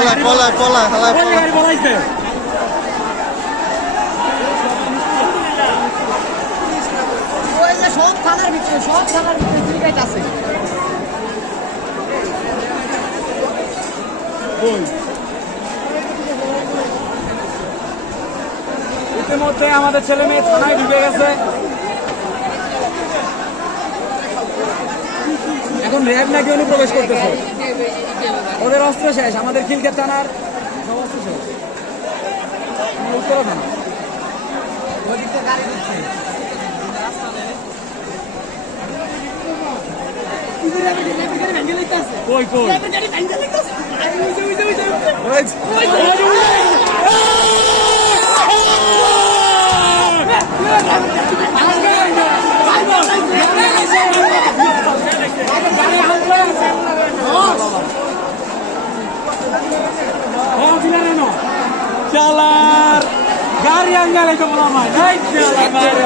পলা হালাই গাড়ি বলাইছে ওই যে সব থানার ভিতরে ক্রিকেট আছে। ইতিমধ্যে আমাদের ছেলে মেয়ে থানায় ঢুকে গেছে। এখন র্যাব নাকি অনুপ্রবেশ করতেছে, ওদের অস্ত্র শেষ। আমাদের খিলক্ষেত থানার সব অস্ত্র শেষ। উত্তর থানা কই কই চালার গাড়ি আঙ্গালে তো বলা ভাই নাই গাড়ি